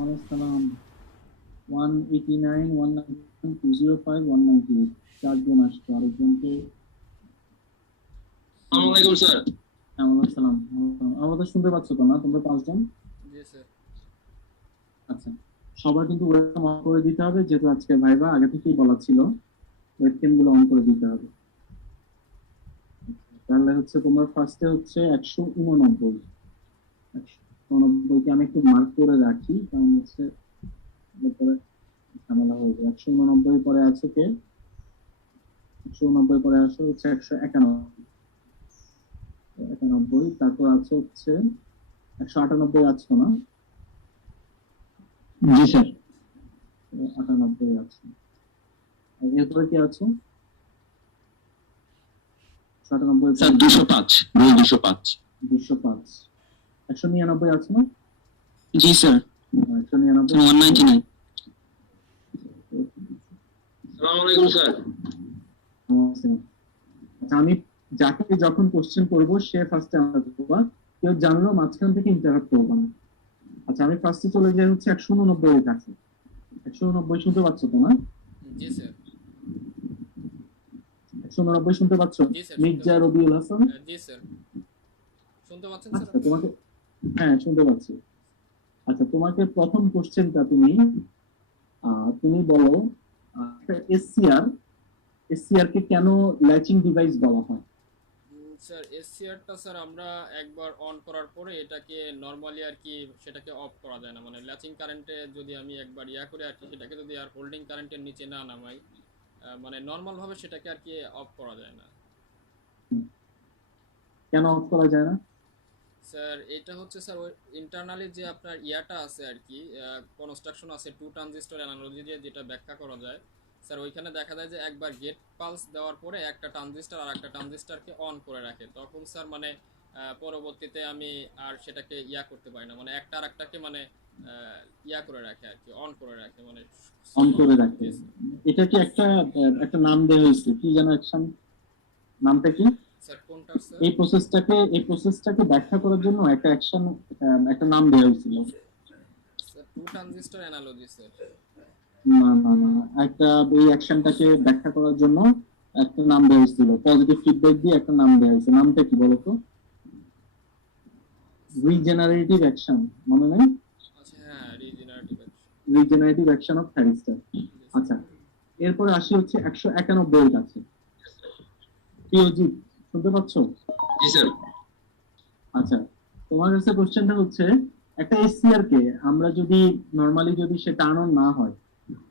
সালাম 189 191 205 198 চারজন আসতো আরেকজনকে আসসালামু আলাইকুম স্যার। ওয়ালাইকুম সালাম। আমাদের শুনতে পাচ্ছ তো না তোমরা পাঁচজন? জি স্যার। আচ্ছা, সবার কিন্তু ওয়েবক্যাম অন করে দিতে হবে, যেহেতু আজকে ভাইবা আগে থেকেই বলা ছিল ওয়েবক্যাম গুলো অন করে দিতে হবে। তাহলে হচ্ছে তোমরা ফার্স্টে হচ্ছে 189 189 কে আমি একটু মার্ক করে রাখি, কারণ হচ্ছে এরপরে ঝামেলা হয়ে যাবে। 189 পরে আছে কে? 189 পরে আছে হচ্ছে 191, তারপর আছে হচ্ছে 198 আছে না? জি স্যার। 98 আছে। এরপরে কি আছে? 198 স্যার 205 রোল 205 205 199 আছে না? জি স্যার। 199 199। আসসালামু আলাইকুম স্যার। আচ্ছা, আমি যাকে যখন কোশ্চেন করবো সে ফার্স্টে আনসার করবা, কেউ জানলো মাঝখান থেকে ইন্টারাপ্ট করবা না। আচ্ছা, আমি ফার্স্টে চলে যাই হচ্ছে 189 এর কাছে। 189 শুনতে পাচ্ছ তো না? জি স্যার। 189 শুনতে পাচ্ছ? জি স্যার। মির্জা রবিউল হাসান। জি স্যার। শুনতে পাচ্ছেন আচ্ছা, স্যার? তোমাকে হ্যাঁ শুনতে পাচ্ছি। আচ্ছা, তোমাকে প্রথম কোশ্চেনটা তুমি বলো এসসিআর কে কেন ল্যাচিং ডিভাইস বলা হয়? স্যার এসসিআরটা স্যার আমরা একবার অন করার পরে এটাকে নরমালি আর কি সেটাকে অফ করা যায় না, মানে ল্যাচিং কারেন্টে যদি আমি একবার করে আর কি সেটাকে যদি আর হোল্ডিং কারেন্টের নিচে না নামাই, মানে নর্মাল ভাবে সেটাকে আর কি অফ করা যায় না। কেন অফ করা যায় না? স্যার এটা হচ্ছে স্যার ওই ইন্টারনালি যে আপনার ইয়াটা আছে আর কি কনস্ট্রাকশন আছে টু ট্রানজিস্টর অ্যানালজি দিয়ে যেটা ব্যাখ্যা করা যায় স্যার, ওইখানে দেখা যায় যে একবার গেট পালস দেওয়ার পরে একটা ট্রানজিস্টর আর একটা ট্রানজিস্টরকে অন করে রাখে, তখন স্যার মানে পরবর্তীতে আমি আর সেটাকে করতে পারি না, মানে একটা আর একটাকে মানে করে রাখে আর কি, অন করে রাখে, মানে অন করে রাখে। এটা কি একটা নাম দেওয়া হয়েছে, কি যেন অ্যাকশন, নামটা কি? স্যার কোনটা স্যার? এই প্রসেসটাকে ব্যাখ্যা করার জন্য একটা অ্যাকশন, একটা নাম দেওয়া হয়েছিল। Sir two transistor analogy sir. না, একটা এই অ্যাকশনটাকে ব্যাখ্যা করার জন্য একটা নাম দেওয়া হয়েছিল, পজিটিভ ফিডব্যাক দিয়ে একটা নাম দেওয়া হয়েছে। নামটা কি বলো তো? রিজেনারেটিভ অ্যাকশন, মনে নেই? আচ্ছা হ্যাঁ, রিজেনারেটিভ অ্যাকশন অফ থাইরিস্টার। আচ্ছা, এরপরে আসি হচ্ছে 191 এর কাছে। প্রিয়জিৎ, শুনতে পাচ্ছ? জি স্যার। আচ্ছা, তোমার কাছে কোশ্চেনটা হচ্ছে একটা এসসিআর কে আমরা যদি নরমালি যদি সে টার্ন অন না হয়,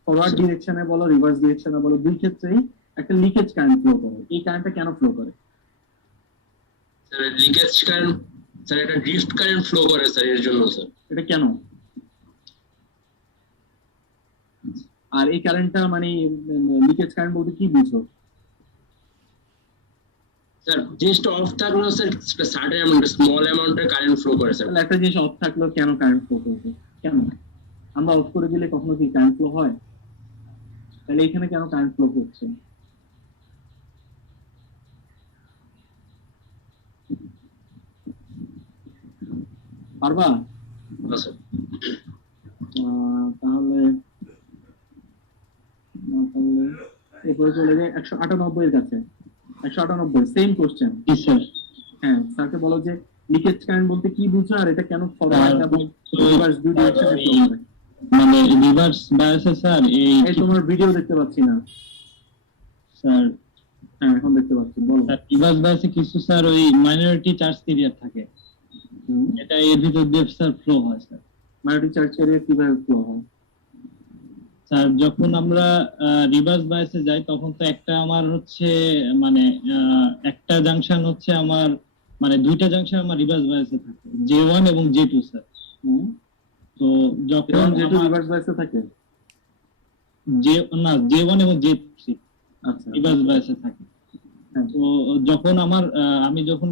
ফরওয়ার্ড ডিরেকশনে বলো রিভার্স ডিরেকশনে বলো, দুই ক্ষেত্রেই একটা লিকেজ কারেন্ট ফ্লো করে। এই কারেন্টটা কেন ফ্লো করে? স্যার লিকেজ কারেন্ট, স্যার এটা ড্রিফট কারেন্ট ফ্লো করে স্যার, এর জন্য স্যার। এটা কেন? আর এই কারেন্টটা মানে লিকেজ কারেন্ট বলতে কি বুঝো? স্যার জাস্ট অফ থাকলো স্যার সার্টেন অ্যামাউন্ট, স্মল অ্যামাউন্টের কারেন্ট ফ্লো করে স্যার। তাহলে একটা জিনিস অফ থাকলো কেন কারেন্ট ফ্লো করবে? কেন? আমরা অফ করে দিলে কখনো কি কারেন্ট ফ্লো হয়? তাহলে এখানে কেন কারেন্ট ফ্লো করছে? পারবা? স্যার তাহলে এরপরে চলে যায় 198 এর কাছে। 198 সেম কোশ্চেন। স্যার। হ্যাঁ, স্যারকে বলো যে লিকেজ কারেন্ট বলতে কি বুঝো আর এটা কেন ফরওয়ার্ড এবং রিভার্স দুই ডিরেকশনে ফ্লো করে? মানে রিভার্স বায়াসে স্যার এই তোমার ভিডিও দেখতে পাচ্ছি না স্যার। হ্যাঁ, এখন দেখতে পাচ্ছি, বলো। স্যার রিভার্স বায়াসে কিছু স্যার ওই মাইনরিটি চার্জ ক্যারিয়ার থাকে, এটা এর ভিতর দিয়ে স্যার ফ্লো হয় স্যার। মাইনরিটি চার্জ ক্যারিয়ার কিভাবে ফ্লো হয়? স্যার যখন আমরা রিভার্স বায়াসে যাই তখন তো একটা আমার হচ্ছে মানে একটা জাংশন হচ্ছে আমার, মানে দুইটা জাংশন আমার রিভার্স বায়াসে থাকে, J1 এবং J2 স্যার। তো যখন যেটা রিভার্স বায়াসে থাকে J1 এবং J3 আচ্ছা রিভার্স বায়াসে থাকে। তো যখন আমার আমি যখন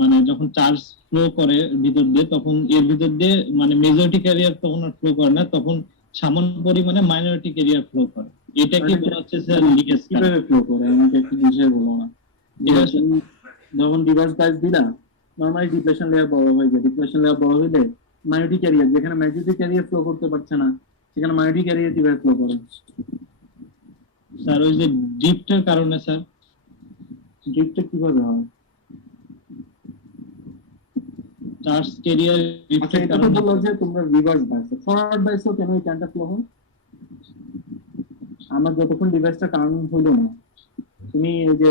মানে যখন চার্জ ফ্লো করে ভিতর দিয়ে, তখন এর ভিতর দিয়ে মানে মেজরিটি ক্যারিয়ার তখন আর ফ্লো করে না, তখন সামান্য পরিমাণে মাইনরিটি ক্যারিয়ার ফ্লো করে। এটা কি বলা হচ্ছে স্যার লিকেজ কিভাবে ফ্লো করে? আমাকে একটু বুঝিয়ে বলো না। যখন রিভার্স বায়াস দিলা নরমালি ডিপ্লেশন লেয়ার বড় হয়ে যায়, ডিপ্লেশন লেয়ার বড় হইলে মায়োটিক ক্যারিয়ার, যেখানে ম্যাগনেটিক ক্যারিয়ার ফ্লো করতে পারছে না সেখানে মায়োটিক ক্যারিয়ার কিভাবে ফ্লো করে? স্যার ওই যে ড্রিফটের কারণে স্যার। ড্রিফটটা কিভাবে হয়? চার্জ ক্যারিয়ার আচ্ছা, ড্রিফটের এটা তো কারণে। বললো যে তোমরা রিভার্স বাইসে, ফরওয়ার্ড বাইসেও কেন এই কারেন্টটা ফ্লো হয়? আমার যতক্ষণ ডিভাইসটা টার্ন হলো না, তুমি এই যে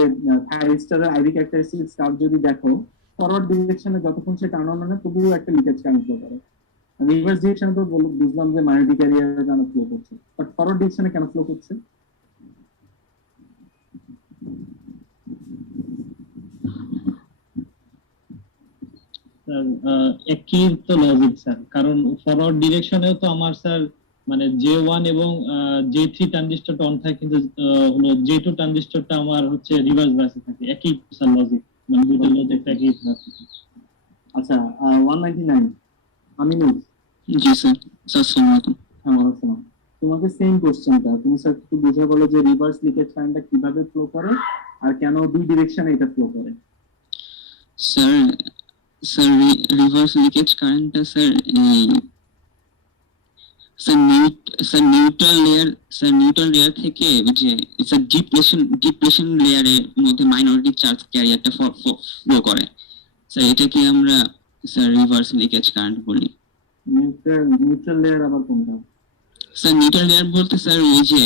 থাইরিস্টারের আইভি ক্যারেক্টারিস্টিক্স কার্ভ যদি দেখো, ফরওয়ার্ড ডিরেকশনে যতক্ষণ সে টার্ন অন হয় না তবুও একটা লিকেজ কারেন্ট ফ্লো করে। রিভার্স ডিরেকশনে তো বুঝলাম যে মায়োটিক ক্যারিয়ার কেন ফ্লো করছে, বাট ফরওয়ার্ড ডিরেকশনে কেন ফ্লো করছে? স্যার একই তো লজিক স্যার, কারণ ফরওয়ার্ড ডিরেকশনেও তো আমার স্যার মানে J1 এবং J3 ট্রানজিস্টরটা অন থাকে, কিন্তু হলো J2 ট্রানজিস্টরটা আমার হচ্ছে রিভার্স বাইসে থাকে। একই স্যার লজিক, মানে দুটো লজিক একই স্যার। আচ্ছা, 199 আমিনুল। জি স্যার। স্যার আসসালামু আলাইকুম। হ্যাঁ, আসসালাম। তোমাকে সেম কোশ্চেনটা তুমি স্যার একটু বুঝে বলো যে রিভার্স লিকেজ কারেন্টটা কিভাবে ফ্লো করে আর কেন দুই ডিরেকশনে এটা ফ্লো করে? স্যার স্যার রিভার্স লিকেজ কারেন্টটা স্যার নিউট্রাল লেয়ার থেকে যে স্যার ডিপ্লেশন লেয়ারের মধ্যে মাইনরিটি চার্জ ক্যারিয়ারটা ফ্লো করে স্যার, এটাকে আমরা স্যার রিভার্স লিকেজ কারেন্ট বলি। নিউট্রাল লেয়ার আবার কোনটা? স্যার নিউট্রাল লেয়ার বলতে স্যার ওই যে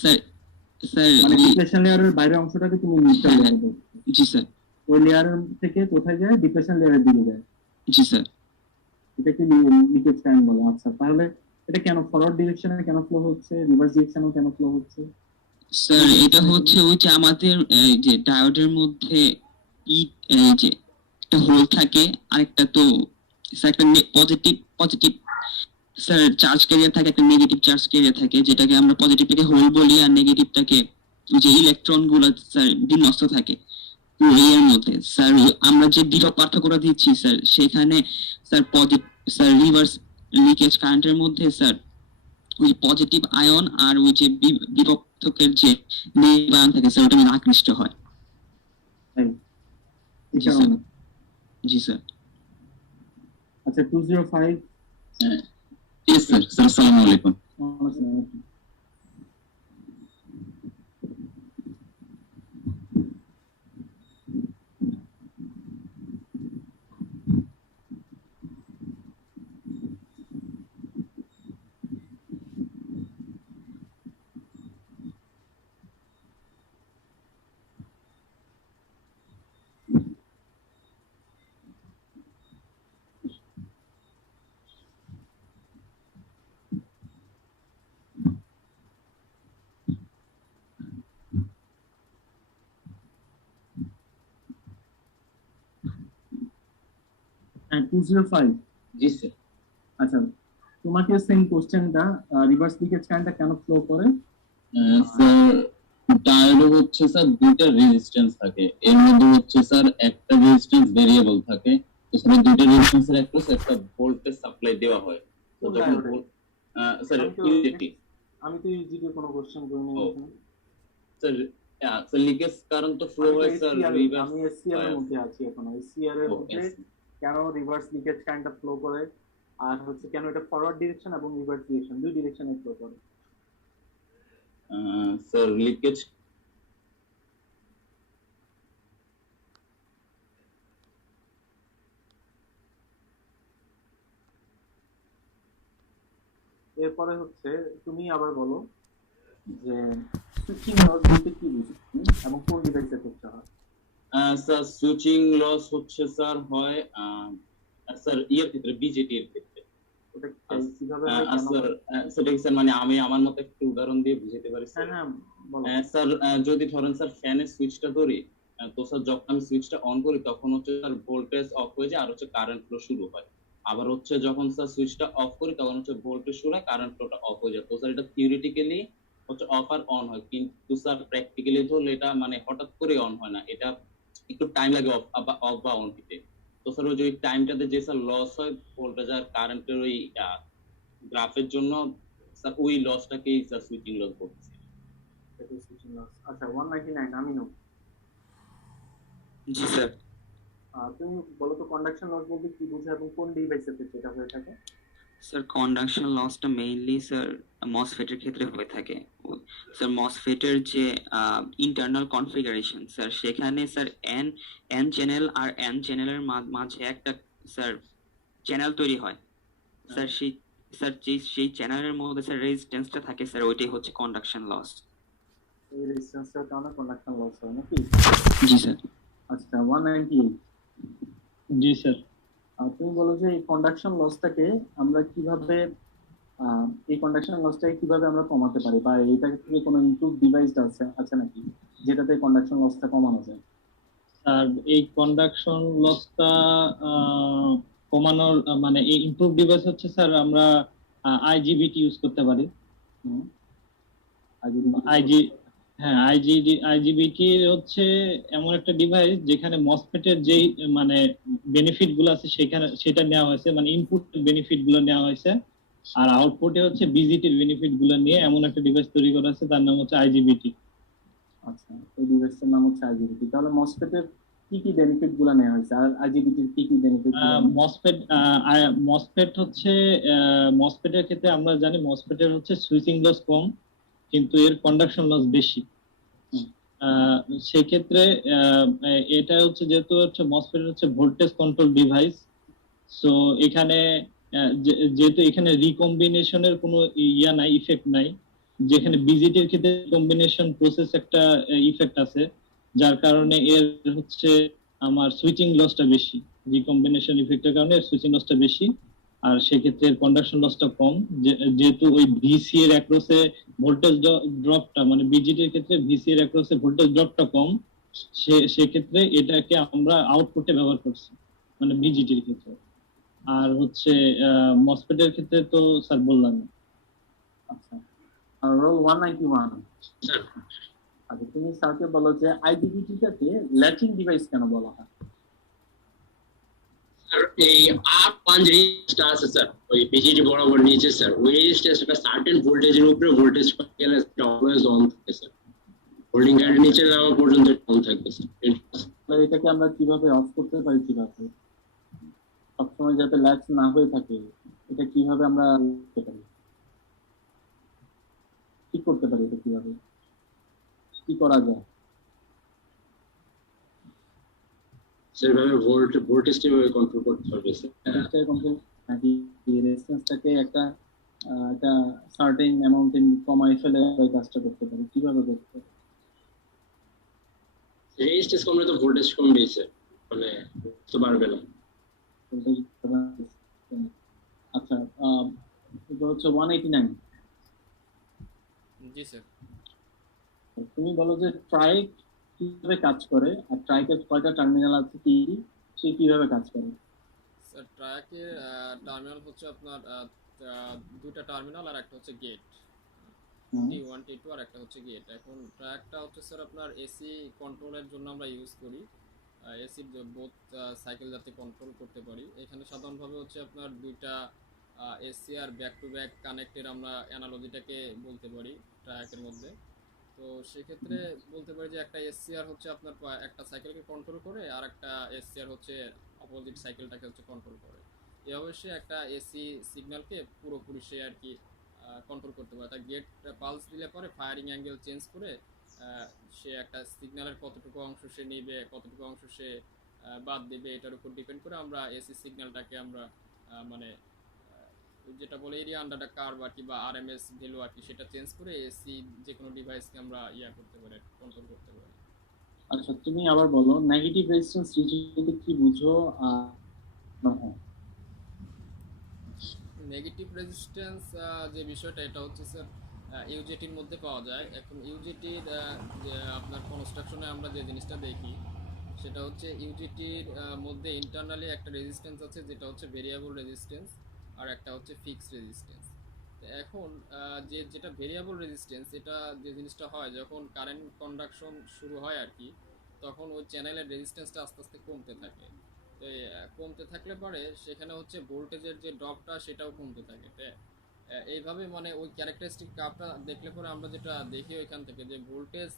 স্যার স্যার মানে ডিপ্লেশন লেয়ারের বাইরের অংশটাকে তুমি নিউট্রাল লেয়ার বলছো? জি স্যার। ওই লেয়ার থেকে কোথায় যায়? ডিপ্লেশন লেয়ারের দিকে যায়। জি স্যার। এটা কি লিকেজ কারেন্ট বলে? আচ্ছা, তাহলে এটা কেন ফরওয়ার্ড ডিরেকশনে কেন ফ্লো হচ্ছে, রিভার্স ডিরেকশনেও কেন ফ্লো হচ্ছে? স্যার এটা হচ্ছে ওই যে আমাদের এই যে ডায়োডের মধ্যে এই যে একটা হোল থাকে, আরেকটা তো স্যার একটা পজিটিভ স্যার চার্জ ক্যারিয়ার থাকে, একটা নেগেটিভ চার্জ ক্যারিয়ার থাকে, যেটাকে আমরা পজিটিভটাকে হোল বলি আর নেগেটিভটাকে যে ইলেকট্রন গুলো স্যার বিন্যস্ত থাকে। তো এর মধ্যে স্যার আমরা যে বিভব পার্থক্যটা দিচ্ছি স্যার, সেখানে স্যার স্যার রিভার্স লিকেজ কারেন্টের মধ্যে স্যার ওই পজিটিভ আয়ন আর ওই যে বিভক্তকের যে নেগেটিভ আয়ন থাকে স্যার, ওটা মধ্যে আকৃষ্ট হয়। তাই এই জি কারণে? জি স্যার। আচ্ছা, 205। Yes sir. স্যার আসসালামু আলাইকুম। হ্যাঁ, 205। জি স্যার। আচ্ছা, তোমাকে সেম কোশ্চেনটা, রিভার্স লিকেজ কারেন্টটা কেন ফ্লো করে? স্যার ডায়োডে হচ্ছে স্যার দুইটা রেজিস্ট্যান্স থাকে, এর মধ্যে হচ্ছে স্যার একটা রেজিস্ট্যান্স ভেরিয়েবল থাকে। তো স্যার দুইটা রেজিস্ট্যান্সের একটা ভোল্টেজ সাপ্লাই দেওয়া হয়। তো কোন যখন diode? স্যার ইউজেটি আমি তো ইজিকে কোনো কোশ্চেন করিনি ও। এখানে। স্যার স্যার লিকেজ কারেন্ট তো ফ্লো হয় স্যার রিভার্স। আমি এসসিআর এর মধ্যে আছি এখন। এসসিআর এর মধ্যে কেন রিভার্স লিকেজ কারেন্টটা ফ্লো করে আর হচ্ছে কেন এটা ফরওয়ার্ড ডিরেকশন এবং রিভার্স ডিরেকশন দুই ডিরেকশনে ফ্লো করে? স্যার লিকেজ এরপরে হচ্ছে তুমি আবার বলো যে সুইচিং লস বলতে কি বুঝো এবং কোন ডিভাইসে করতে হয়? স্যার সুইচিং লস হচ্ছে স্যার হয় স্যার ইয়ের ক্ষেত্রে বিজেটি এর ক্ষেত্রে। ওটা কিভাবে হয়? স্যার সেটা কি স্যার মানে আমি আমার মতো একটু উদাহরণ দিয়ে বুঝাতে পারি স্যার? হ্যাঁ, বলো। স্যার যদি ধরেন স্যার ফ্যানের সুইচটা ধরি, তো স্যার যখন আমি সুইচটা অন করি তখন হচ্ছে স্যার ভোল্টেজ অফ হয়ে যায় আর হচ্ছে কারেন্ট ফ্লো শুরু হয়। আবার হচ্ছে যখন স্যার সুইচটা অফ করি তখন হচ্ছে ভোল্টেজ শুরু হয়, কারেন্ট ফ্লোটা অফ হয়ে যায়। তো স্যার এটা থিওরিটিক্যালি হচ্ছে অফ আর অন হয়, কিন্তু স্যার প্র্যাকটিক্যালি ধরলে এটা মানে হঠাৎ করে অন হয় না, এটা একটু টাইম লাগে অফ বা অন হতে। তো স্যার ওই যে টাইমটাতে যে স্যার লস হয় ভোল্টেজ আর কারেন্টের ওই গ্রাফের জন্য স্যার ওই লসটাকেই স্যার সুইচিং লস বলছি। Switching loss. আচ্ছা, 199 আমিনো। জি স্যার। তুমি বলো তো কন্ডাকশন লস বলতে কি বোঝো এবং কোন ডিভাইসের ক্ষেত্রে এটা হয়ে থাকে? স্যার কন্ডাকশন লসটা মেইনলি স্যার মসফেটের ক্ষেত্রে হয়ে থাকে। স্যার মসফেটের যে ইন্টারনাল কনফিগারেশন স্যার, সেখানে স্যার এন এন চ্যানেল আর এন চ্যানেলের মাঝে একটা স্যার চ্যানেল তৈরি হয় স্যার। সেই চ্যানেলের মধ্যে স্যার রেজিস্ট্যান্সটা থাকে স্যার, ওইটাই হচ্ছে কন্ডাকশন লস। এই রেজিস্ট্যান্সের কারণে কন্ডাকশন লস হয় নাকি? জি স্যার। আচ্ছা 198, জি স্যার। তুমি বলো যে এই কন্ডাকশন লসটাকে আমরা কিভাবে এই কন্ডাকশন লসটাকে কিভাবে আমরা কমাতে পারি, বা এটা থেকে কোনো ইমপ্রুভ ডিভাইস আছে নাকি যেটাতে কন্ডাকশন লসটা কমানো যায়? আর এই কন্ডাকশন লসটা কমানোর মানে এই ইমপ্রুভ ডিভাইস হচ্ছে স্যার আমরা আইজিবিটি ইউজ করতে পারি। হুম, আইজি হ্যাঁ আইজিবিটি হচ্ছে এমন একটা ডিভাইস যেখানে মসফেটের যেই মানে বেনিফিট গুলো আছে সেটা নেওয়া হয়েছে, মানে ইনপুট বেনিফিট গুলো নেওয়া হয়েছে, আর আউটপুটে হচ্ছে বিজিটির বেনিফিট গুলো নিয়ে এমন একটা ডিভাইস তৈরি করা হয়েছে, তার নাম হচ্ছে আইজিবিটি। আচ্ছা, এই ডিভাইসটার নাম হচ্ছে আইজিবিটি। তাহলে মসফেটের কি কি বেনিফিট গুলো নেওয়া হয়েছে আর আইজিবিটির কি কি বেনিফিট? মসফেট হচ্ছে মসফেটের ক্ষেত্রে আমরা জানি মসফেটের হচ্ছে সুইচিং লস কম, কিন্তু এর কন্ডাকশন লস বেশি। হুম। সেক্ষেত্রে এটা হচ্ছে যেহেতু হচ্ছে মসফেট হচ্ছে ভোল্টেজ কন্ট্রোল ডিভাইস, সো এখানে যেহেতু এখানে রিকম্বিনেশনের কোনো ইয়া নাই, ইফেক্ট নাই, যেখানে বিজিটির ক্ষেত্রে কম্বিনেশন প্রসেস একটা ইফেক্ট আছে, যার কারণে এর হচ্ছে আমার সুইচিং লসটা বেশি। রিকম্বিনেশন ইফেক্টের কারণে সুইচিং লসটা বেশি, আর সেক্ষেত্রে কন্ডাকশন লসটা কম। যেহেতু ওই ভিসি এর অ্যাক্রসে ভোল্টেজ ড্রপটা, মানে বিজিটির ক্ষেত্রে ভিসি এর অ্যাক্রসে ভোল্টেজ ড্রপটা কম, সেক্ষেত্রে এটাকে আমরা আউটপুটে ব্যবহার করছি, মানে বিজিটির ক্ষেত্রে। আর হচ্ছে মসফেটের ক্ষেত্রে তো স্যার বললাম। আচ্ছা, আর রোল 191, স্যার আচ্ছা তুমি স্যারকে বলো যে আইজিবিটিটাকে ল্যাচিং ডিভাইস কেন বলা হয়? স্যার এই আপ পাঞ্চ রেজিস্টার আছে স্যার, ওই বিজিটি বরাবর নিচে স্যার, ওই রেজিস্টারটা সার্টেন ভোল্টেজের উপরে ভোল্টেজ গেলে অলওয়েজ অন থাকে স্যার, হোল্ডিং গার্ডের নিচে নামা পর্যন্ত অন থাকবে স্যার। তাহলে এটাকে আমরা কিভাবে অফ করতে পারি, কিভাবে সবসময় যাতে ল্যাচ না হয়ে থাকে, এটা কিভাবে আমরা করতে পারি, ঠিক করতে পারি, এটা কিভাবে কি করা যায়? স্যার এভাবে ভোল্টেজটা এভাবে কন্ট্রোল করতে হবে স্যার। রেজিস্টার কন্ট্রোল নাকি রেজিস্ট্যান্সটাকে একটা সার্টেন অ্যামাউন্টে কমাই ফেলে ওই কাজটা করতে পারি, কিভাবে করতে পারি? রেজিস্ট্যান্স কমলে তো ভোল্টেজ কমবে স্যার, মানে তো বাড়বে না। আচ্ছা, এটা হচ্ছে 189। জি স্যার। তুমি বলো যে ট্রাইক কিভাবে কাজ করে, আর ট্রাইকের কয়টা টার্মিনাল আছে, কি সে কিভাবে কাজ করে? স্যার ট্র্যাকের টার্মিনাল হচ্ছে আপনার দুইটা টার্মিনাল আর একটা হচ্ছে গেট, T1 T2 আর একটা হচ্ছে গেট। এখন ট্র্যাকটা হচ্ছে স্যার আপনার এসি কন্ট্রোলের জন্য আমরা ইউজ করি, এসি বোথ সাইকেল যাতে কন্ট্রোল করতে পারি। এখানে সাধারণভাবে হচ্ছে আপনার দুইটা এসি আর ব্যাক টু ব্যাক কানেক্টের আমরা অ্যানালজিটাকে বলতে পারি ট্র্যাকের মধ্যে। তো সেক্ষেত্রে বলতে পারি যে একটা এসসিআর হচ্ছে আপনার একটা সাইকেলকে কন্ট্রোল করে, আর একটা এসসিআর হচ্ছে অপোজিট সাইকেলটাকে হচ্ছে কন্ট্রোল করে। এভাবে সে একটা এসি সিগন্যালকে পুরোপুরি সে আর কি কন্ট্রোল করতে পারে। তার গেট পালস দিলে পরে ফায়ারিং অ্যাঙ্গেল চেঞ্জ করে সে একটা সিগন্যালের কতটুকু অংশ সে নেবে, কতটুকু অংশ সে বাদ দেবে, এটার উপর ডিপেন্ড করে আমরা এসি সিগন্যালটাকে আমরা মানে যেটা বলে এরিয়া আন্ডার দ্য কার্ভ আর কি, বা আরএমএস ভ্যালু আর কি, সেটা চেঞ্জ করে এসি যে কোনো ডিভাইসকে আমরা করতে পারি, কন্ট্রোল করতে পারি। আচ্ছা, তুমি আবার বলো নেগেটিভ রেজিস্ট্যান্স রিজিওতে কি বুঝো? নেগেটিভ রেজিস্ট্যান্স যে বিষয়টা, এটা হচ্ছে স্যার ইউজেটির মধ্যে পাওয়া যায়। এখন ইউজেটির যে আপনার কনস্ট্রাকশনে আমরা যে জিনিসটা দেখি সেটা হচ্ছে ইউজেটির মধ্যে ইন্টারনালি একটা রেজিস্ট্যান্স আছে যেটা হচ্ছে ভেরিয়েবল রেজিস্ট্যান্স, আর একটা হচ্ছে ফিক্সড রেজিস্ট্যান্স। এখন যেটা ভেরিয়েবল রেজিস্ট্যান্স, এটা যে জিনিসটা হয় যখন কারেন্ট কন্ডাকশন শুরু হয় আর কি, তখন ওই চ্যানেলের রেজিস্ট্যান্সটা আস্তে আস্তে কমতে থাকে। তো কমতে থাকলে পরে সেখানে হচ্ছে ভোল্টেজের যে ড্রপটা সেটাও কমতে থাকে। তো এইভাবে মানে ওই ক্যারেক্টারিস্টিক গ্রাফটা দেখলে পরে আমরা যেটা দেখি ওইখান থেকে যে ভোল্টেজ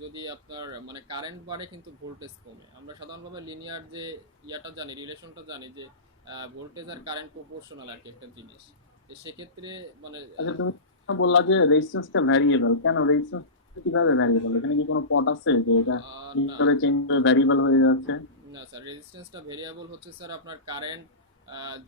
যদি আপনার মানে কারেন্ট বাড়ে কিন্তু ভোল্টেজ কমে। আমরা সাধারণভাবে লিনিয়ার যে ইয়াটা জানি, রিলেশনটা জানি যে ভোল্টেজ আর কারেন্ট প্রপোর্শনাল আর কি একটা জিনিস। তো সেক্ষেত্রে মানে আচ্ছা, তুমি বললা যে রেজিস্ট্যান্সটা ভ্যারিয়েবল, কেন রেজিস্ট্যান্স কিভাবে ভ্যারিয়েবল? এখানে কি কোনো পট আছে যে এটা না ভিতরে চেঞ্জ হয়ে ভ্যারিয়েবল হয়ে যাচ্ছে? না স্যার, রেজিস্ট্যান্সটা ভেরিয়েবল হচ্ছে স্যার আপনার কারেন্ট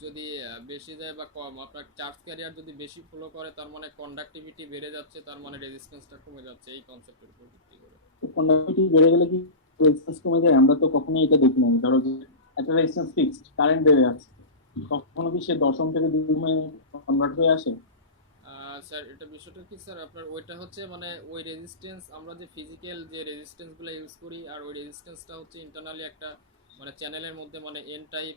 যদি বেশি যায় বা কম, আপনার চার্জ ক্যারিয়ার যদি বেশি ফ্লো করে তার মানে কন্ডাক্টিভিটি বেড়ে যাচ্ছে, তার মানে রেজিস্ট্যান্সটা কমে যাচ্ছে, এই কনসেপ্টের উপর ভিত্তি করে। তো কন্ডাক্টিভিটি বেড়ে গেলে কি রেজিস্ট্যান্স কমে যায়? আমরা তো কখনোই এটা দেখি না। ধরো যে একটা রেজিস্ট্যান্স ফিক্সড, কারেন্ট বেড়ে যাচ্ছে, কখনো কি সে দশম থেকে দ্বিগুণে কনভার্ট হয়ে আসে? স্যার এটা বিষয়টা কি স্যার, আপনার ওইটা হচ্ছে মানে ওই রেজিস্ট্যান্স আমরা যে ফিজিক্যাল যে রেজিস্ট্যান্সগুলো ইউজ করি, আর ওই রেজিস্ট্যান্সটা হচ্ছে ইন্টারনালি একটা মানে চ্যানেলের মধ্যে মানে এন টাইপ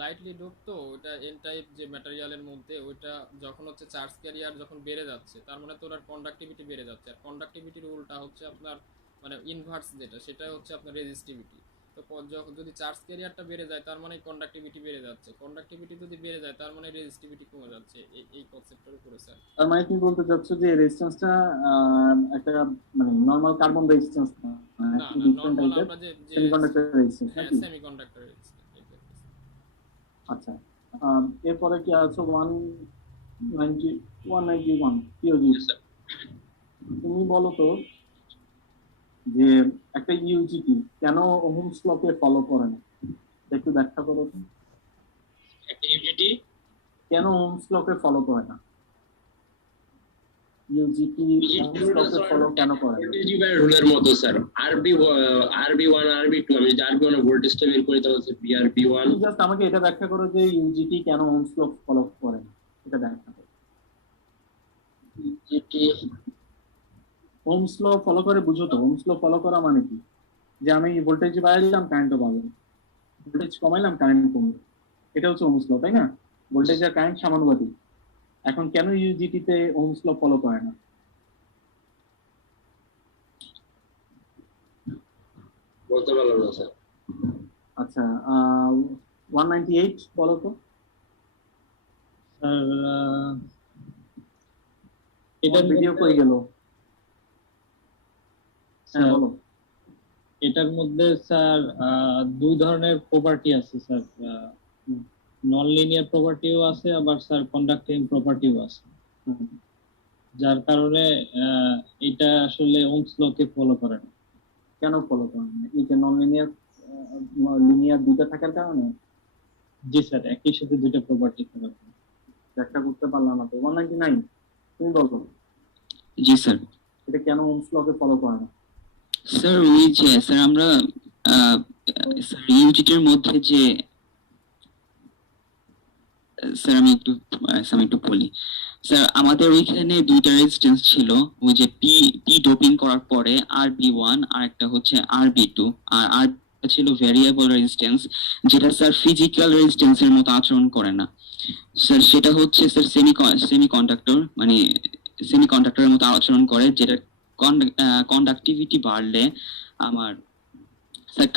লাইটলি ডোপ, তো ওইটা এন টাইপ যে ম্যাটেরিয়ালের মধ্যে ওইটা যখন হচ্ছে চার্জ ক্যারিয়ার যখন বেড়ে যাচ্ছে তার মানে তো ওটার কন্ডাক্টিভিটি বেড়ে যাচ্ছে, আর কন্ডাক্টিভিটির উল্টা হচ্ছে আপনার মানে ইনভার্স যেটা, সেটা হচ্ছে আপনার রেজিস্টিভিটি। তো যদি চার্জ ক্যারিয়ারটা বেড়ে যায় তার মানে কন্ডাক্টিভিটি বেড়ে যাচ্ছে, কন্ডাক্টিভিটি যদি বেড়ে যায় তার মানে রেজিস্টিভিটি কমে যাচ্ছে, এই কনসেপ্টের উপরে স্যার। তার মানে তুমি বলতে চাচ্ছো যে রেজিস্ট্যান্সটা একটা মানে নরমাল কার্বন রেজিস্ট্যান্স না, না একটু না, ডিফারেন্ট নরমাল টাইপের আমরা যে সেমিকন্ডাক্টর রেজিস্ট্যান্স হ্যাঁ নাকি? Semiconductor resistance. আচ্ছা, এরপরে কি আছে 191 পিওজি। তুমি বলো তো যে একটা ইউজিটি কেন ওহমস লকে ফলো করে না, একটু ব্যাখ্যা করো তো। একটা ইউজিটি কেন ওহমস লকে ফলো করে না? ইউজিটি ওহমস লকে ফলো কেন করে না? ভোল্টেজ ডিভাইডার রুলের মতো স্যার। আরবি1 আরবি2, আমি যদি আরবি1 এর ভোল্টেজটা বের করি তাহলে হচ্ছে বিআরবি1। তুমি জাস্ট আমাকে এটা ব্যাখ্যা করো যে ইউজিটি কেন ওহমস ল ফলো করে না, এটা ব্যাখ্যা করো। ইউজিটি ওহমস ল ফলো করে বুঝো তো? ওহমস ল ফলো করা মানে কি? যে আমি ভোল্টেজ বাড়াইলাম কারেন্টও বাড়লো, ভোল্টেজ কমাইলাম কারেন্ট কমলো, এটা হচ্ছে ওহমস ল, তাই না? ভোল্টেজ আর কারেন্ট সমানুপাতিক। এখন কেন ইউজিটিতে ওহমস ল ফলো করে না? বলতে পারলাম না স্যার। আচ্ছা, 198 বলো তো। স্যার এটার ভিডিও কই গেল? হ্যাঁ বলো। এটার মধ্যে স্যার দুই ধরনের প্রপার্টি আছে স্যার, নন লিনিয়ার প্রপার্টিও আছে, আবার স্যার কন্ডাক্টিং প্রপার্টিও আছে, হুম। যার কারণে এটা আসলে ওহমস লকে ফলো করে না। কেন ফলো করে না? এই যে নন লিনিয়ার লিনিয়ার দুইটা থাকার কারণে? জি স্যার, একই সাথে দুইটা প্রপার্টি থাকার কারণে। ব্যাখ্যা করতে পারলাম না তো। 199 তুমি বলো জি স্যার। এটা কেন ওহমস লকে ফলো করে না? স্যার ওই যে স্যার আমরা স্যার ইউজিটির মধ্যে যে স্যার আমি একটু বলি স্যার, আমাদের ওইখানে দুইটা রেজিস্ট্যান্স ছিল, ওই যে পি পি ডোপিং করার পরে আরবি1 আর একটা হচ্ছে আরবি2, আর আর ছিল ভ্যারিয়েবল রেজিস্ট্যান্স, যেটা স্যার ফিজিক্যাল রেজিস্ট্যান্সের মতো আচরণ করে না স্যার। সেটা হচ্ছে স্যার সেমিকন্ডাক্টর, মানে সেমিকন্ডাক্টরের মতো আচরণ করে, যেটা কন্ডাক্টিভিটি বাড়লে আমার স্যার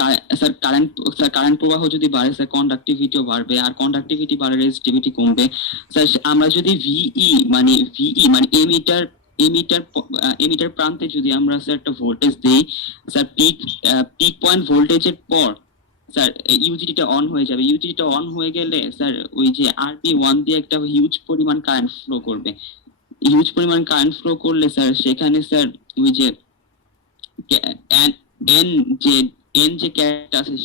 কারেন্ট প্রবাহ যদি বাড়ে স্যার কন্ডাক্টিভিটিও বাড়বে, আর কন্ডাক্টিভিটি বাড়লে রেজিস্টিভিটি কমবে স্যার। আমরা যদি ভিই মানে এমিটার প্রান্তে যদি আমরা স্যার একটা ভোল্টেজ দেই স্যার, পিক পয়েন্ট ভোল্টেজের পর স্যার ইউজিটিটা অন হয়ে যাবে। ইউজিটিটা অন হয়ে গেলে স্যার ওই যে আরবি1 দিয়ে একটা হিউজ পরিমাণ কারেন্ট ফ্লো করবে। হিউজ পরিমাণ কারেন্ট ফ্লো করলে স্যার সেখানে স্যার ওই যে এন যে ক্যারিয়ার আছে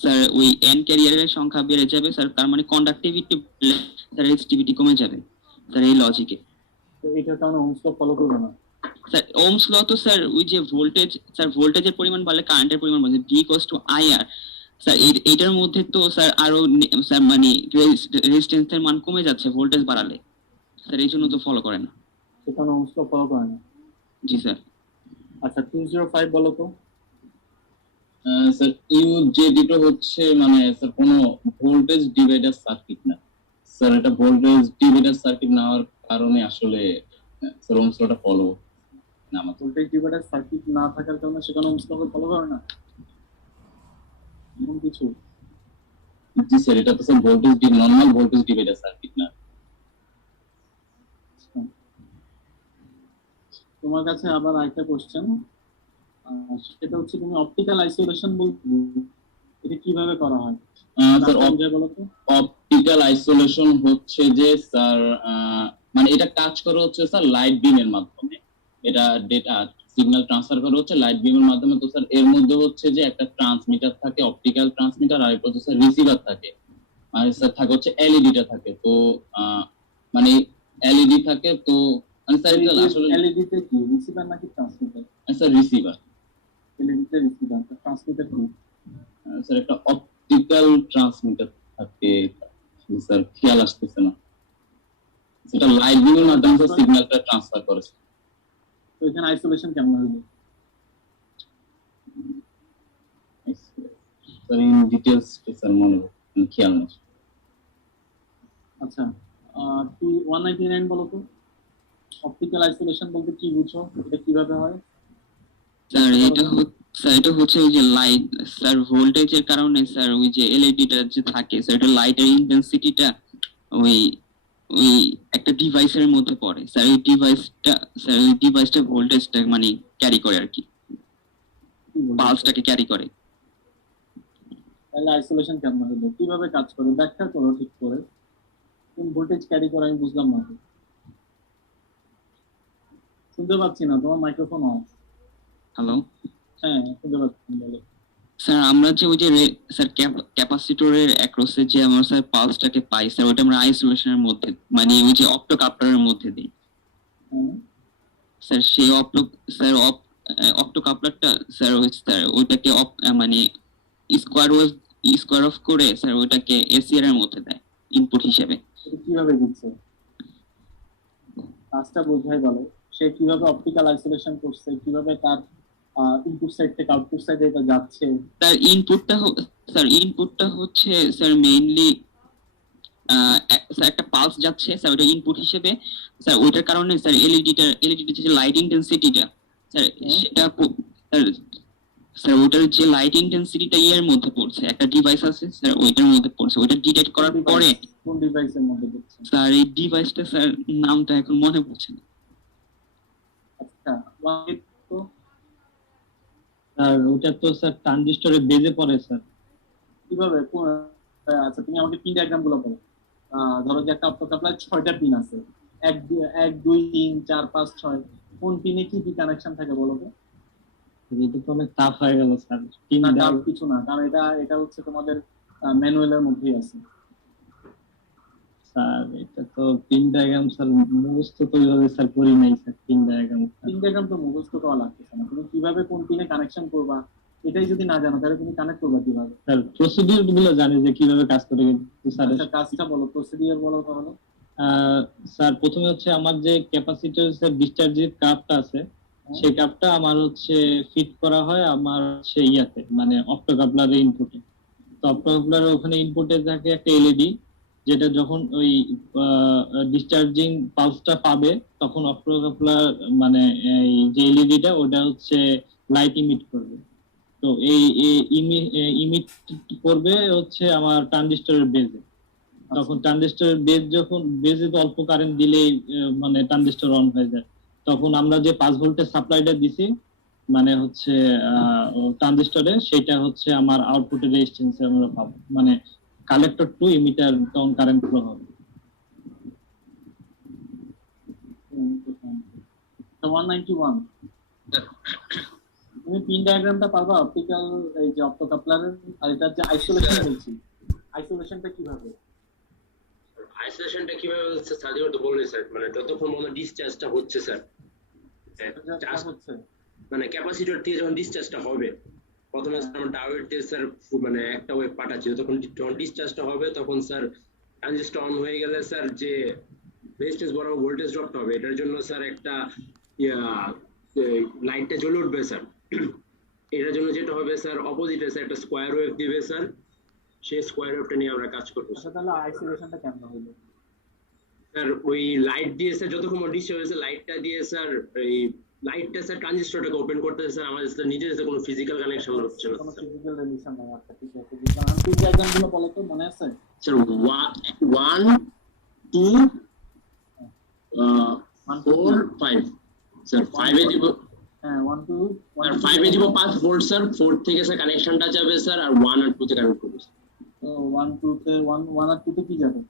স্যার, ওই এন ক্যারিয়ারের সংখ্যা বেড়ে যাবে স্যার, তার মানে কন্ডাক্টিভিটি স্যার রেজিস্টিভিটি কমে যাবে স্যার, এই লজিকে। তো এটার কারণে ওহমস ল ফলো করবে না স্যার। ওহমস ল তো স্যার ওই যে ভোল্টেজের পরিমাণ বাড়লে কারেন্টের পরিমাণ বাড়বে, V equals to IR sir. এটার মধ্যে তো স্যার আরো স্যার মানে রেজিস্ট্যান্সের মান কমে যাচ্ছে ভোল্টেজ বাড়ালে স্যার, এই জন্য তো ফলো করে না। সে কারণে ওহমস ল ফলো করে না। জি স্যার। আচ্ছা 205 বলো তো। স্যার ইউজেডিটা হচ্ছে মানে স্যার কোনো ভোল্টেজ ডিভাইডার সার্কিট না স্যার। এটা ভোল্টেজ ডিভাইডার সার্কিট না হওয়ার কারণে আসলে স্যার ওহমস লটা ফলো না আমাদের। ভোল্টেজ ডিভাইডার সার্কিট না থাকার কারণে সেখানে ওহমস লকে ফলো করে না এমন কিছু? জি স্যার, এটা তো sir normal voltage divider circuit না। তোমার কাছে আবার আরেকটা কোশ্চেন, সেটা হচ্ছে তুমি অপটিক্যাল আইসোলেশন বলতে এটা কিভাবে করা হয় স্যার বুঝায় বলো তো। অপটিক্যাল আইসোলেশন হচ্ছে যে স্যার মানে এটা কাজ করে হচ্ছে স্যার লাইট বিমের মাধ্যমে, এটা ডেটা সিগন্যাল ট্রান্সফার করে হচ্ছে লাইট বিমের মাধ্যমে। তো স্যার এর মধ্যে হচ্ছে যে একটা ট্রান্সমিটার থাকে, অপটিক্যাল ট্রান্সমিটার, আর একটা হচ্ছে স্যার রিসিভার থাকে, আর স্যার থাকে হচ্ছে এলইডিটা থাকে। তো মানে এলইডি থাকে, তো মানে স্যার এটা আসলে এলইডি তে কি রিসিভার নাকি ট্রান্সমিটার? স্যার রিসিভার, এলইডি তে রিসিভার, ট্রান্সমিটার কি? স্যার একটা অপটিক্যাল ট্রান্সমিটার থাকে স্যার, খেয়াল আসতেছে না, সেটা লাইট বিমের মাধ্যমে স্যার সিগন্যালটা ট্রান্সফার করে। তো এখানে আইসোলেশন কেমন হলো? স্যার ইন ডিটেইলস স্যার মনে খেয়াল নেই। আচ্ছা 199 বলো তো, অপটিক্যাল আইসোলেশন বলতে কি বুঝো, এটা কিভাবে হয়? স্যার এটা হচ্ছে ওই যে লাইট স্যার ভোল্টেজের কারণে স্যার ওই যে এলইডিটা যে থাকে স্যার এটা লাইটের ইন্টেন্সিটিটা ওই ওই একটা ডিভাইসের মধ্যে পড়ে স্যার। ওই ডিভাইসটা ভোল্টেজটা মানে ক্যারি করে আর কি, কি বলবো? পালসটাকে ক্যারি করে। তাহলে আইসোলেশন কেমন হলো, কিভাবে কাজ করে ব্যাখ্যা করো ঠিক করে। কোন ভোল্টেজ ক্যারি করে আমি বুঝলাম না তো। শুনতে পাচ্ছি না, তোমার মাইক্রোফোন অফ। হ্যালো হ্যাঁ শুনতে পাচ্ছি, বলো। স্যার আমরা যে ওই যে স্যার ক্যাপাসিটরের অ্যাক্রসে যে আমরা স্যার পালসটাকে পাই স্যার ওটা আমরা আইসোলেশনের মধ্যে মানে ওই যে অপ্টো কাপলারের মধ্যে দিই হ্যাঁ স্যার। সেই অপ্টো কাপলারটা স্যার ওইটাকে মানে স্কোয়ার অফ করে স্যার ওইটাকে এসিআর এর মধ্যে দেয় ইনপুট হিসেবে। এটা কিভাবে দিচ্ছে কাজটা বোঝাই বলো। সে কিভাবে অপটিক্যাল আইসোলেশন করছে, কিভাবে তার ইনপুট সাইড থেকে আউটপুট সাইডে এটা যাচ্ছে? স্যার ইনপুটটা হচ্ছে স্যার মেইনলি স্যার একটা পালস যাচ্ছে স্যার ওটা ইনপুট হিসেবে স্যার। ওইটার কারণে স্যার এলইডিটা যে লাইট ইন্টেন্সিটিটা স্যার সেটা স্যার ওটার যে লাইট ইন্টেন্সিটিটা এর মধ্যে পড়ছে, একটা ডিভাইস আছে স্যার ওইটার মধ্যে পড়ছে। ওইটা ডিটেক্ট করার পরে কোন ডিভাইসের মধ্যে দিচ্ছে? স্যার এই ডিভাইসটা স্যার নামটা এখন মনে পড়ছে না। আচ্ছা তো আর ওটা তো স্যার ট্রানজিস্টরে বেজে পড়ে স্যার। কিভাবে আচ্ছা তুমি আমাকে পিন ডায়াগ্রাম গুলো বলো। ধরো যে একটা অপটোকাপলার 6টা পিন আছে, 1 2 3 4 5 6, কোন পিনে কি কি কানেকশন থাকে বলো তো? এটা তো অনেক টাফ হয়ে গেল স্যার। তিন না দাও কিছু না, কারণ এটা হচ্ছে তোমাদের ম্যানুয়ালের মধ্যেই আছে। স্যার, এটা তো পিন ডায়াগ্রাম স্যার মুখস্থ তো ওইভাবে স্যার করি নাই sir. Pin diagram pin diagram তো মুখস্থ করা লাগতেছে না, তুমি কিভাবে কোন পিনে কানেকশন করবা এটাই যদি না জানো তাহলে তুমি কানেক্ট করবা কিভাবে? স্যার প্রসিডিউর গুলো জানি যে কিভাবে কাজ করে, কিন্তু স্যার আচ্ছা কাজটা বলো, প্রসিডিউর বলো তাহলে। স্যার প্রথমে হচ্ছে আমার যে ক্যাপাসিটর স্যার ডিসচার্জের কাপটা আছে সেই কাপটা আমার হচ্ছে ফিট করা হয় আমার হচ্ছে ইয়াতে মানে অপ্টোকাপলারের ইনপুটে। তো অপ্টোকাপলারের ওখানে ইনপুটে থাকে একটা এলইডি, যেটা যখন ওই ডিসচার্জিং পালসটা পাবে তখন অপ্টোকাপলার মানে এই যে এলইডিটা ওটা হচ্ছে লাইট ইমিট করবে। তো এই ইমিট করবে হচ্ছে আমার ট্রানজিস্টরের বেজে। তখন ট্রানজিস্টরের বেজে তো অল্প কারেন্ট দিলেই মানে ট্রানজিস্টর অন হয়ে যায়। তখন আমরা যে 5 ভোল্টের সাপ্লাইটা দিছি মানে হচ্ছে ট্রানজিস্টরে, সেটা হচ্ছে আমার আউটপুটের রেজিস্ট্যান্স আমরা পাবো, মানে কালেক্টর টু ইমিটার তখন কারেন্ট ফ্লো হবে। 191 তুমি পিন ডায়াগ্রামটা পারবা অপটিক্যাল এই যে অপ্টোকাপলারের? আর এটা যে আইসোলেশন বলছি, আইসোলেশনটা কিভাবে? আইসোলেশনটা কিভাবে হচ্ছে স্যার তো বললেন স্যার, মানে যতক্ষণ পর্যন্ত ডিসচার্জটা হচ্ছে স্যার, হচ্ছে মানে ক্যাপাসিটর থেকে যখন ডিসচার্জটা হবে, প্রথমে আমরা ডায়োড দিয়ে স্যার মানে একটা ওয়েভ পাঠাচ্ছি, যখন ডিসচার্জটা হবে তখন স্যার ট্রানজিস্টর অন হয়ে গেলে স্যার যে রেজিস্ট্যান্স বরাবর ভোল্টেজ ড্রপটা হবে এটার জন্য স্যার একটা লাইটটা জ্বলে উঠবে স্যার। এটার জন্য যেটা হবে স্যার অপোজিটে স্যার একটা স্কোয়ার ওয়েভ দিবে স্যার, সেই স্কোয়ার ওয়েভটা নিয়ে আমরা কাজ করবো। আচ্ছা তাহলে আইসোলেশনটা কেমন হলো? স্যার ওই লাইট দিয়ে স্যার যতক্ষণ ডিসচার্জ হয়েছে লাইটটা দিয়ে স্যার এই লাইটটা স্যার ট্রানজিস্টরটাকে ওপেন করতেছে স্যার, আমাদের স্যার নিজের সাথে কোনো ফিজিক্যাল কানেকশন হচ্ছে না কোনো ফিজিক্যাল রিলেশন নাই। আচ্ছা ঠিক আছে, বুঝলাম। আমি পিন ডায়াগ্রাম গুলো বলো তো, মনে আছে? স্যার 1 2 4 5 স্যার 5 এ দিব। হ্যাঁ 1 2 আর 5 এ দিব 5 ভোল্ট স্যার, 4 থেকে স্যার কানেকশনটা যাবে স্যার, আর 1 আর 2 তে কানেক্ট করব তো 1 2 তে 1 আর 2 তে কি যাবে?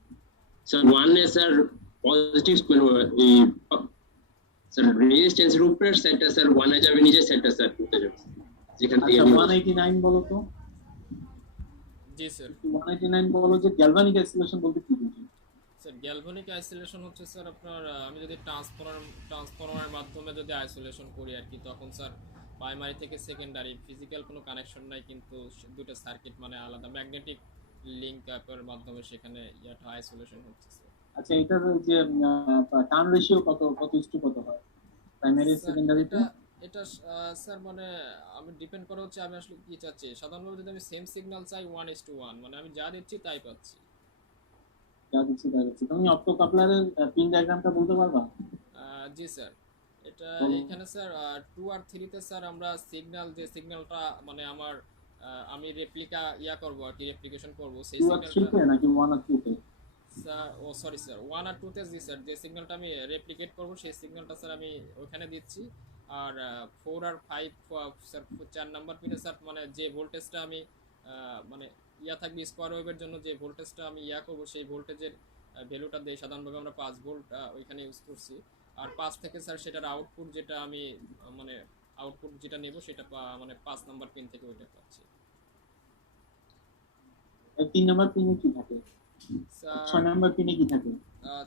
স্যার। 1 এ স্যার পজিটিভ এই স্যার রেজিস্ট্যান্সের উপরে সেটটা স্যার 1 এ যাবে, নিচে সেটটা স্যার 2 তে যাবে, যেখান থেকে আচ্ছা 189 বলো তো। জি স্যার। 189 বলো যে গ্যালভানিক আইসোলেশন বলতে কি বুঝি? স্যার গ্যালভানিক আইসোলেশন হচ্ছে স্যার আপনার আমি যদি ট্রান্সফরমারের মাধ্যমে যদি আইসোলেশন করি আর কি, তখন স্যার প্রাইমারি থেকে সেকেন্ডারি ফিজিক্যাল কোনো কানেকশন নাই, কিন্তু দুটো সার্কিট মানে আলাদা ম্যাগনেটিক লিংক আপের মাধ্যমে সেখানে ইয়াটা আইসোলেশন হচ্ছে স্যার। আচ্ছা এটার যে টার্ন রেশিও কত ইস্টু কত হয় প্রাইমারি সেকেন্ডারিতে? এটা স্যার মানে আমি ডিপেন্ড করে হচ্ছে আমি আসলে কি চাচ্ছি। সাধারণভাবে যদি আমি সেম সিগন্যাল চাই 1:1, মানে আমি যা দিচ্ছি তাই পাচ্ছি। যা দিচ্ছি তাই দিচ্ছি। তুমি অপটো কাপলারের পিন ডায়াগ্রামটা বলতে পারবা? জি স্যার। এটা বলো। এখানে স্যার 2 আর 3 তে স্যার আমরা সিগন্যালটা মানে আমার আমি রেপ্লিকা করব আর কি, রেপ্লিকেশন করব সেই 2 আর 3 সিগন্যালটা। তে নাকি 1 আর 2 তে? স্যার ও সরি স্যার 1 আর 2 তে জি স্যার, যে সিগন্যালটা আমি রেপ্লিকেট করব সেই সিগন্যালটা স্যার আমি ওখানে দিচ্ছি। আর 4 আর 5 স্যার 4 নাম্বার পিনে স্যার মানে যে ভোল্টেজটা আমি মানে থাকবে স্কোয়ার ওয়েভের জন্য যে ভোল্টেজটা আমি করব সেই ভোল্টেজের ভ্যালুটা দেই। সাধারণভাবে আমরা 5 ভোল্ট ওইখানে ইউজ করছি। আর 5 থেকে স্যার সেটার আউটপুট যেটা আমি মানে আউটপুট যেটা নেব সেটা মানে 5 নাম্বার পিন থেকে ওইটা পাচ্ছি। এই 3 নাম্বার পিনে কি থাকে? 6 নাম্বার পিনে কি থাকে?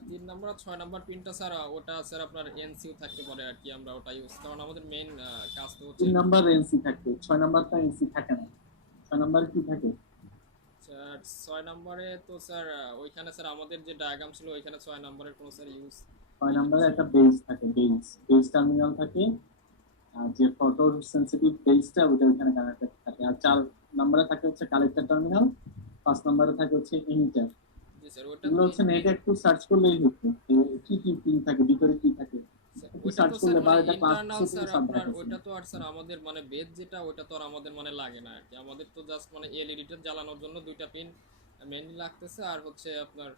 3 নাম্বার আর 6 নাম্বার পিনটা স্যার ওটা স্যার আপনার এনসিও থাকতে পারে আর কি, আমরা ওটা ইউজ, কারণ আমাদের মেইন কাজ তো হচ্ছে 3 নাম্বার এনসি থাকে, 6 নাম্বারটা এনসি থাকে না। 6 নাম্বারে কি থাকে? স্যার 6 নম্বরে তো স্যার ওইখানে স্যার আমাদের যে ডায়াগ্রাম ছিল ওইখানে 6 নম্বরের কোনো স্যার ইউজ 6 নাম্বারে একটা বেস থাকে, বেস টার্মিনাল থাকে, আর যে ফটো সেনসিটিভ বেসটা ওটা ওখানে কানেক্টেড থাকে। আর 4 নম্বরে থাকে হচ্ছে কালেক্টর টার্মিনাল, 5 নম্বরে থাকে হচ্ছে এমিটার। জি স্যার। ওটা এগুলো হচ্ছে নেটে একটু সার্চ করলেই হচ্ছে কি কি পিন থাকে, ভিতরে কি থাকে একটু সার্চ করলে বা এটা ক্লাস স্যার আপনার ওটা তো আর স্যার আমাদের মানে বেজ যেটা ওটা তো আর আমাদের মানে লাগে না আর কি, আমাদের তো জাস্ট মানে এলইডিটা জ্বালানোর জন্য দুইটা পিন মেইনলি লাগতেছে। আর হচ্ছে আপনার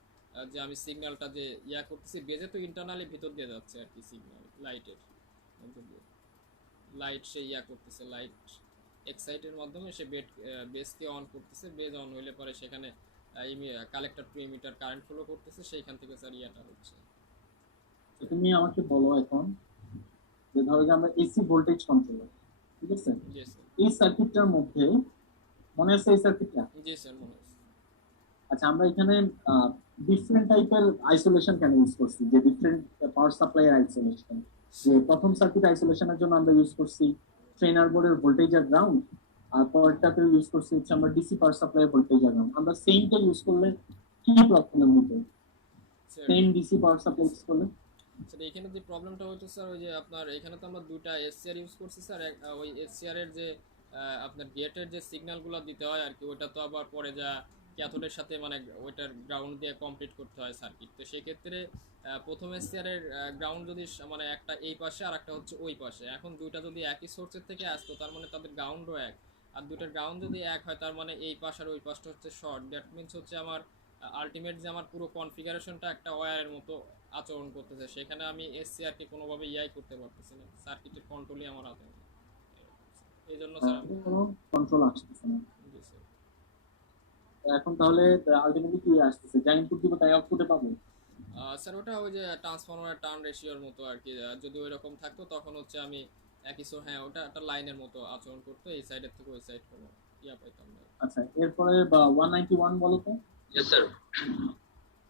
যে আমি সিগন্যালটা যে করতেছি বেজে তো ইন্টারনালি ভিতর দিয়ে যাচ্ছে আর কি, সিগন্যাল লাইটের মধ্যে দিয়ে লাইট সে করতেছে, লাইট এক্সাইটের মাধ্যমে সে বেসকে অন করতেছে। বেজ অন হইলে পরে সেখানে collector two emitter current flow করতেছে, সেইখান থেকে স্যার হচ্ছে। তুমি আমাকে বলো এখন যে ধরো যে আমরা এসি ভোল্টেজ কন্ট্রোলার, ঠিক আছে? জি স্যার। এই সার্কিটটার মধ্যে মনে আছে এই সার্কিটটা? জি স্যার মনে আছে। আচ্ছা আমরা এখানে ডিফারেন্ট টাইপের আইসোলেশন কেন ইউজ করছি, যে ডিফারেন্ট পাওয়ার সাপ্লাই আইসোলেশন। যে প্রথম সার্কিট আইসোলেশনের জন্য আমরা ইউজ করছি ট্রেনার বোর্ডের ভোল্টেজ আর গ্রাউন্ড, আর পরেরটাতে ইউজ করছি হচ্ছে আমরা ডিসি পাওয়ার সাপ্লাই ভোল্টেজ আর গ্রাউন্ড। আমরা সেমটা ইউজ করলে কি প্রবলেম হতো? Same DC power supply use করলে স্যার এখানে যে প্রবলেমটা হতো স্যার ওই যে আপনার এখানে তো আমরা দুইটা এসসিআর ইউজ করছি স্যার। ওই এসসিআর এর যে আপনার গেটের যে সিগন্যালগুলো দিতে হয় আর কি, ওটা তো আবার পরে যা ক্যাথোডের সাথে মানে ওইটার গ্রাউন্ড দিয়ে কমপ্লিট করতে হয় সার্কিট। তো সেক্ষেত্রে প্রথম এসসিআর এর গ্রাউন্ড যদি মানে একটা এই পাশে আর একটা হচ্ছে ওই পাশে, এখন দুইটা যদি একই সোর্সের থেকে আসতো তার মানে তাদের গ্রাউন্ডও এক, আর দুইটার গ্রাউন্ড যদি এক হয় তার মানে এই পাশ আর ওই পাশটা হচ্ছে শর্ট। দ্যাট মিনস হচ্ছে আমার আলটিমেট যে আমার পুরো কনফিগারেশনটা একটা ওয়্যারের মতো আচরণ করতেছে, সেখানে আমি এসসিআর কে কোনোভাবে করতে পারতেছি না, সার্কিটের কন্ট্রোলই আমার হাতে নেই। এই জন্য স্যার কোনো কন্ট্রোল আসতেছে না। জি স্যার। এখন তাহলে আলটিমেটলি কি আসতেছে, যা ইনপুট দিব তাই আউটপুটে পাবো? স্যার ওটা ওই যে ট্রান্সফরমারের টার্ন রেশিওর মতো আর কি, যদি ওই রকম থাকতো তখন হচ্ছে আমি হ্যাঁ ওটা একটা লাইনের মতো আচরণ করতো, এই সাইডের থেকে ওই সাইড কোনো পাইতাম না। আচ্ছা এরপরে 191 বলো তো। Yes sir.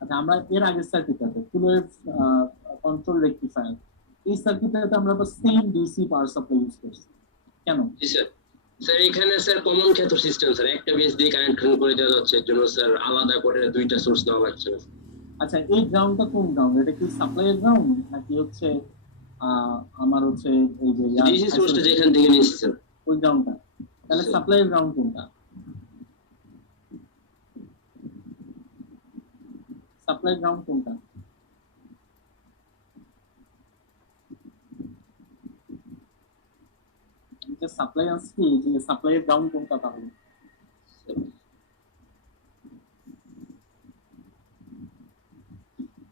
আচ্ছা আমরা এর আগের সার্কিটটাতে ফুল ওয়েভ কন্ট্রোল রেকটিফায়ার, এই সার্কিটটাতে আমরা same DC power supply use করছি কেন? জি স্যার। স্যার এখানে sir common cathode system sir, একটা বেস দিয়ে কানেকশন করে দেওয়া যাচ্ছে, এর জন্য স্যার আলাদা করে দুইটা সোর্স দেওয়া লাগছে না। আচ্ছা এই গ্রাউন্ডটা কোন গ্রাউন্ড, এটা কি সাপ্লাইয়ের গ্রাউন্ড নাকি হচ্ছে আমার হচ্ছে এই যে ডিসি সোর্সটা যেখান থেকে নিয়েছি স্যার ওই গ্রাউন্ডটা? তাহলে সাপ্লাইয়ের গ্রাউন্ড কোনটা? সাপ্লাই গ্রাউন্ড কোনটা? যে সাপ্লাই আসছে যে সাপ্লাইয়ের গ্রাউন্ড কোনটা তাহলে?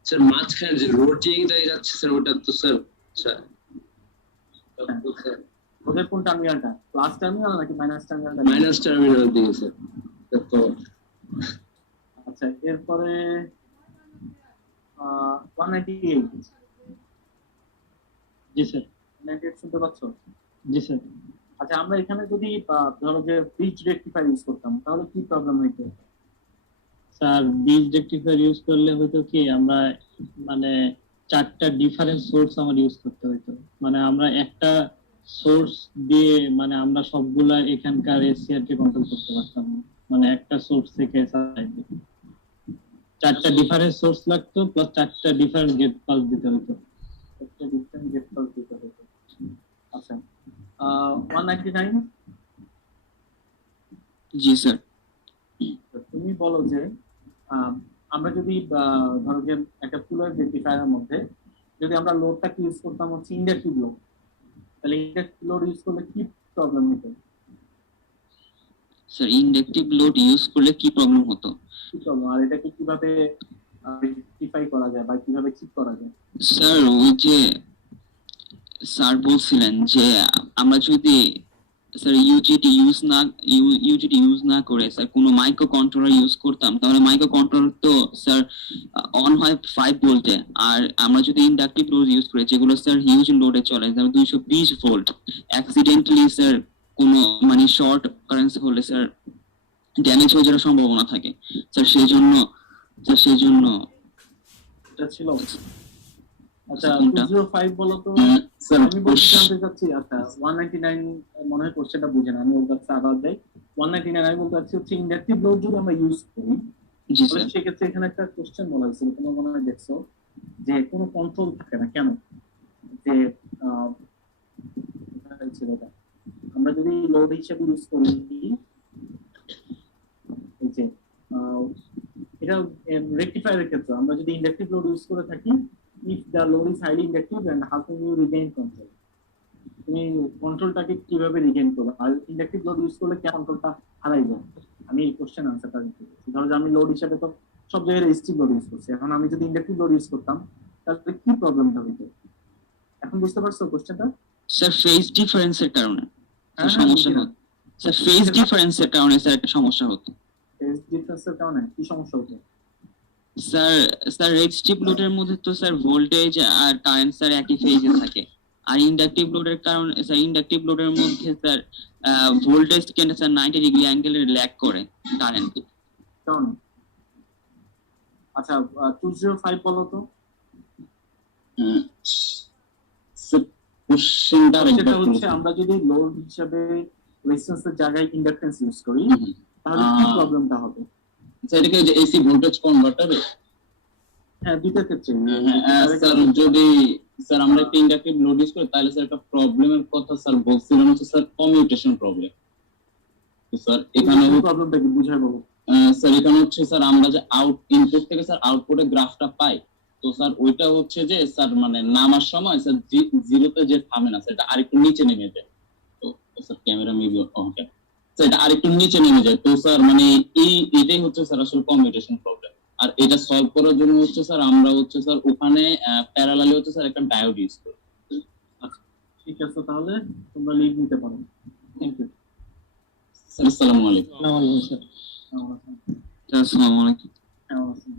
স্যার মাঝখানে যে রোড দিয়ে যাচ্ছে স্যার ওটা তো স্যার ওদের কোন টার্মিনালটা, প্লাস টার্মিনাল নাকি মাইনাস টার্মিনালটা? মাইনাস টার্মিনাল দিকে স্যার। তো আচ্ছা, এরপরে 198 জি স্যার। 198 শুনতে পাচ্ছ? জি স্যার। আচ্ছা, আমরা এখানে যদি ধরো যে ব্রিজ রেকটিফায়ার ইউজ করতাম তাহলে কি প্রবলেম হইতো? স্যার ব্রিজ রেকটিফায়ার ইউজ করলে হয়তো কি আমরা মানে 4টা ডিফারেন্ট সোর্স আমার ইউজ করতে হইতো, মানে আমরা একটা সোর্স দিয়ে মানে আমরা সবগুলা এখানকার এসিআর কে কন্ট্রোল করতে পারতাম না, মানে একটা সোর্স থেকে চালাইতে 4টা ডিফারেন্ট সোর্স লাগতো, প্লাস 4টা ডিফারেন্ট গেট পাস দিতে হতো। একটা ডিফারেন্ট গেট পাস দিতে হতো। আচ্ছা, 199 জি স্যার। তুমি বলো যে আমরা যদি ধরো যে একটা ফুলের রেকটিফায়ারের মধ্যে যদি আমরা লোডটাকে ইউজ করতাম হচ্ছে ইন্ডাকটিভ লোড, তাহলে ইন্ডাকটিভ লোড ইউজ করলে কি প্রবলেম হতো? স্যার ইন্ডাকটিভ লোড ইউজ করলে কি প্রবলেম হতো? কি প্রবলেম, আর এটাকে কিভাবে রেকটিফাই করা যায় বা কিভাবে ঠিক করা যায়? স্যার ওই যে স্যার বলছিলেন যে আমরা যদি স্যার ইউজিটি ইউজ না করে স্যার কোনো মাইক্রো কন্ট্রোলার ইউজ করতাম, তাহলে মাইক্রো কন্ট্রোলার তো স্যার অন হয় 5 ভোল্টে, আর আমরা যদি ইন্ডাকটিভ লোড ইউজ করি যেগুলো স্যার হিউজ লোডে চলে, যেমন 220 ভোল্ট, অ্যাক্সিডেন্টালি স্যার কোনো মানে শর্ট কারেন্ট হলে স্যার ড্যামেজ হয়ে যাওয়ার সম্ভাবনা থাকে স্যার, সেই জন্য এটা ছিল। আচ্ছা, কোনটা? 205 বলো তো। স্যার আমি বলতে জানতে চাচ্ছি, আচ্ছা 199 মনে হয় কোশ্চেনটা বুঝে না, আমি ওর কাছে আবার যাই। 199 আমি বলতে চাচ্ছি হচ্ছে ইন্ডাকটিভ লোড যদি আমরা ইউজ করি জি তাহলে স্যার। সেক্ষেত্রে এখানে একটা কোশ্চেন বলা হয়েছিল, তোমরা মনে হয় দেখছো, যে কোনো কন্ট্রোল থাকে না কেন, যে কোথায় ছিল এটা, আমরা যদি লোড হিসেবে ইউজ করি এই যে এটা রেকটিফায়ারের ক্ষেত্রে আমরা যদি ইন্ডাকটিভ লোড ইউজ করে থাকি, if the load is highly inductive and how can you regain control, তুমি কন্ট্রোলটাকে কিভাবে রিগেইন করবে? আর ইন্ডাকটিভ লোড ইউজ করলে কি কন্ট্রোলটা হারাই যায়? আমি এই কোশ্চেন আনসারটা দিতে চাই। ধরো যে আমি লোড হিসেবে তো সব জায়গায় রেজিস্টিভ লোড ইউজ করছি, এখন আমি যদি ইন্ডাকটিভ লোড ইউজ করতাম তাহলে কি প্রবলেমটা হতো? এখন বুঝতে পারছো কোশ্চেনটা? স্যার ফেজ ডিফারেন্সের কারণে হ্যাঁ, সমস্যা হতো স্যার, ফেজ ডিফারেন্সের কারণে স্যার একটা সমস্যা হতো ফেজ ডিফারেন্সের কারণে কি সমস্যা হতো? স্যার রেজিস্টিভ লোডের মধ্যে তো স্যার ভোল্টেজ আর কারেন্ট স্যার একই ফেজে থাকে, আর ইন্ডাকটিভ লোডের কারণে স্যার ইন্ডাকটিভ লোডের মধ্যে স্যার ভোল্টেজ কেন স্যার 90 ডিগ্রি অ্যাঙ্গেলে ল্যাগ করে কারেন্ট। কারণ আচ্ছা 205 বলো তো। কোশ্চেনটা সেটা হচ্ছে আমরা যদি লোড হিসেবে রেজিস্ট্যান্সের জায়গায় ইন্ডাকটেন্স ইউজ করি তাহলে কি প্রবলেমটা হবে? স্যার এটাকে যে এসি ভোল্টেজ কনভার্টারে, হ্যাঁ দুইটার ক্ষেত্রে। স্যার যদি স্যার আমরা একটা ইন্ডাকটিভ লোড ইউজ করি তাহলে স্যার একটা প্রবলেমের কথা স্যার বলছিলেন হচ্ছে স্যার কমিউটেশন প্রবলেম। তো স্যার এখানে প্রবলেমটা কি বুঝাই বলো। স্যার এখানে হচ্ছে স্যার আমরা যে ইনপুট থেকে স্যার আউটপুটে গ্রাফটা পাই, তো স্যার ওইটা হচ্ছে যে স্যার মানে নামার সময় স্যার জিরোতে যে থামে না, সেটা আরেকটু নিচে নেমে যায়। তো স্যার ক্যামেরা মেবি ওকে, স্যার এটা আরেকটু নিচে নেমে যায়। তো স্যার মানে এটাই হচ্ছে স্যার আসলে কমিউটেশন প্রবলেম। আর এটা সলভ করার জন্য হচ্ছে স্যার আমরা হচ্ছে স্যার ওখানে প্যারালালি হচ্ছে স্যার একটা ডায়োড ইউজ করি। আচ্ছা ঠিক আছে, তাহলে তোমরা লিভ নিতে পারো। থ্যাংক ইউ স্যার আসসালামু আলাইকুম। আসসালামু আলাইকুম স্যার। কেমন আছেন? আসসালামু আলাইকুম। কেমন আছেন?